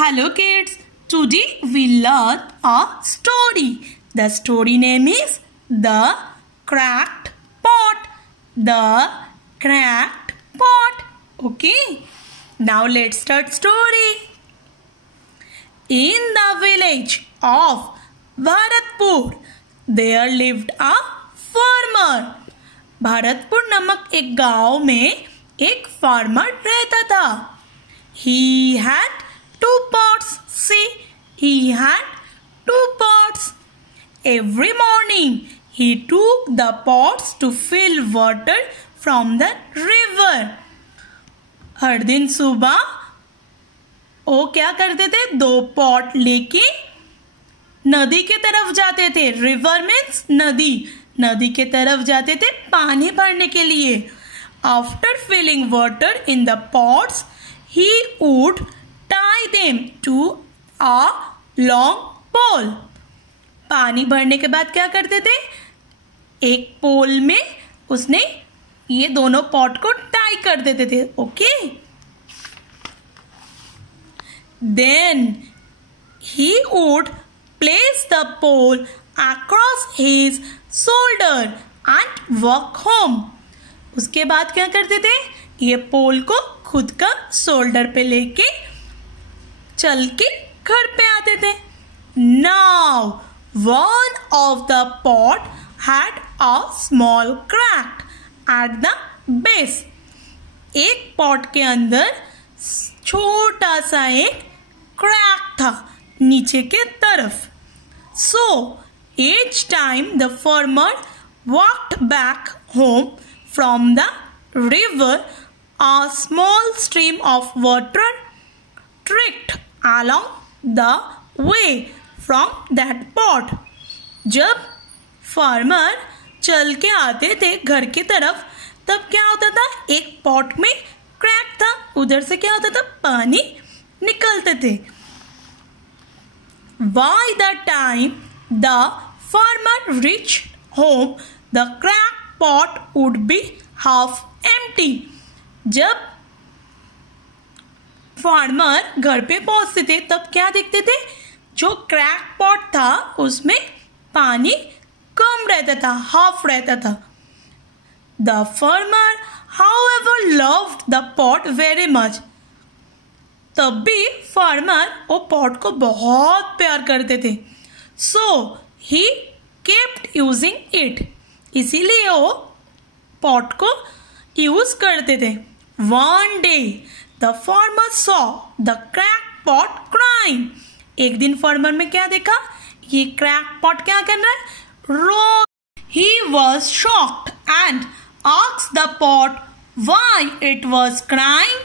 Hello kids, today we learn a story. The story name is The Cracked Pot. The Cracked Pot. Okay, now let's start story. In the village of Bharatpur, there lived a farmer. Bharatpur नामक एक गांव में एक farmer रहता था. He had two pots. See, he had two pots. Every morning, he took the pots to fill water from the river. हर दिन सुबह वो क्या करते थे? दो पॉट लेके नदी के तरफ जाते थे. रिवर मीन्स नदी. नदी के तरफ जाते थे पानी भरने के लिए. After filling water in the pots, he would tie them to a long pole. पानी भरने के बाद क्या करते थे? एक पोल में उसने ये दोनों पॉट को टाई कर देते थे. Okay. Then he would place the pole across his shoulder and walk home. उसके बाद क्या करते थे? ये पोल को खुद का शोल्डर पे लेके चल के घर पे आते थे. Now one of the pot had a small crack at the base. एक पॉट के अंदर छोटा सा एक क्रैक था नीचे के तरफ. So each time the farmer walked back home from the river, a small stream of water trickled along the way from that pot. जब फार्मर चल के आते थे घर की तरफ तब क्या होता था? एक पॉट में क्रैक था, उधर से क्या होता था? पानी निकलते थे. By the time the farmer reached home, the cracked pot would be half empty. जब फार्मर घर पे पहुंचते थे तब क्या देखते थे? जो क्रैक पॉट था उसमें पानी कम रहता था, हाफ रहता था. The farmer, however, loved the pot very much. तब भी फार्मर वो पॉट को बहुत प्यार करते थे. So he kept using it. इसीलिए वो पॉट को यूज करते थे. One day the farmer saw the cracked pot crying. एक दिन फार्मर में क्या देखा? ये क्रैक पॉट क्या कर रहा है? रो. He was shocked and asked the pot why it was crying.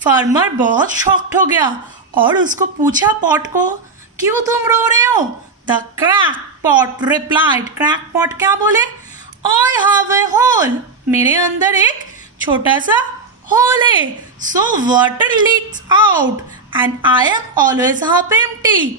Farmer बहुत शॉक्ड हो गया और उसको पूछा पॉट को, क्यों तुम रो रहे हो? The crack pot replied. Crack pot क्या बोले? I have a hole. मेरे अंदर एक छोटा सा होल है. So water leaks out and I am always half empty.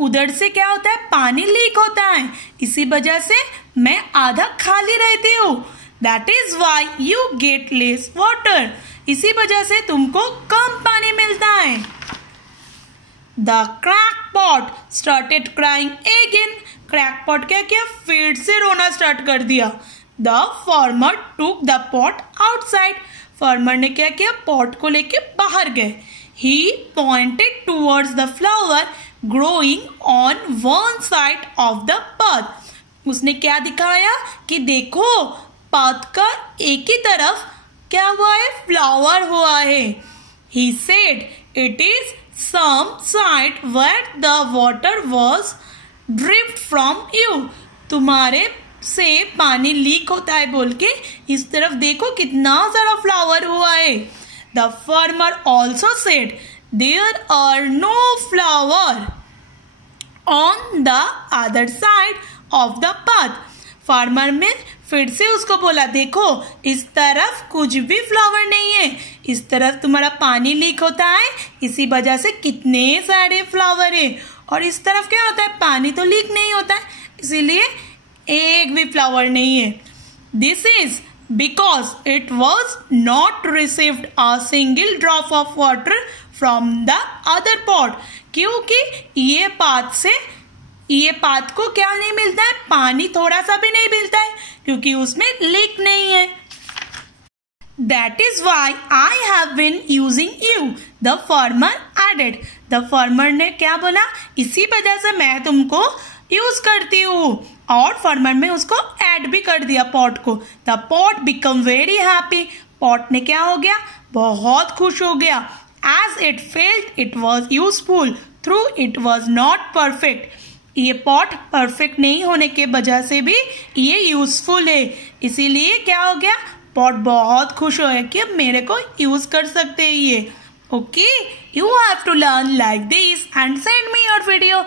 उधर से क्या होता है? पानी लीक होता है. इसी वजह से मैं आधा खाली रहती हूँ. That is why you get less water. इसी वजह से तुमको कम पानी मिलता है. The cracked pot started crying again. Crack pot क्या किया? फिर से रोना स्टार्ट कर दिया. The farmer took the pot outside. Farmer ने क्या किया? पॉट को लेके बाहर गए. He pointed towards the flower growing on one side of the path. उसने क्या दिखाया कि देखो पाथ का एक ही तरफ क्या हुआ है? फ्लावर हुआ है. He said it is some side where the water was dripped from you. तुम्हारे से पानी लीक होता है बोल के इस तरफ देखो कितना सारा फ्लावर हुआ है. The farmer also said there are no flower on the other side of the path. Farmer में फिर से उसको बोला, देखो इस तरफ कुछ भी फ्लावर नहीं है, इस तरफ तुम्हारा पानी लीक होता है, इसी वजह से कितने सारे फ्लावर है, और इस तरफ क्या होता है? पानी तो लीक नहीं होता है, इसीलिए एक भी फ्लावर नहीं है. This is because it was not received a single drop of water from the other pot. क्योंकि ये पात को क्या नहीं मिलता है, पानी थोड़ा सा भी नहीं मिलता है, क्योंकि उसमें लीक नहीं है. That is why I have been using you, the farmer added. The farmer ने क्या बोला, इसी वजह से मैं तुमको यूज करती हूँ. और फार्मर में उसको ऐड भी कर दिया पॉट को. The pot become very happy. Pot ने क्या हो गया, बहुत खुश हो गया. As it felt it was useful through it was not perfect. ये पॉट परफेक्ट नहीं होने के वजह से भी ये यूजफुल है, इसीलिए क्या हो गया, पॉट बहुत खुश हो गया कि अब मेरे को यूज कर सकते हैं ये. Okay, you have to learn like this and send me your video.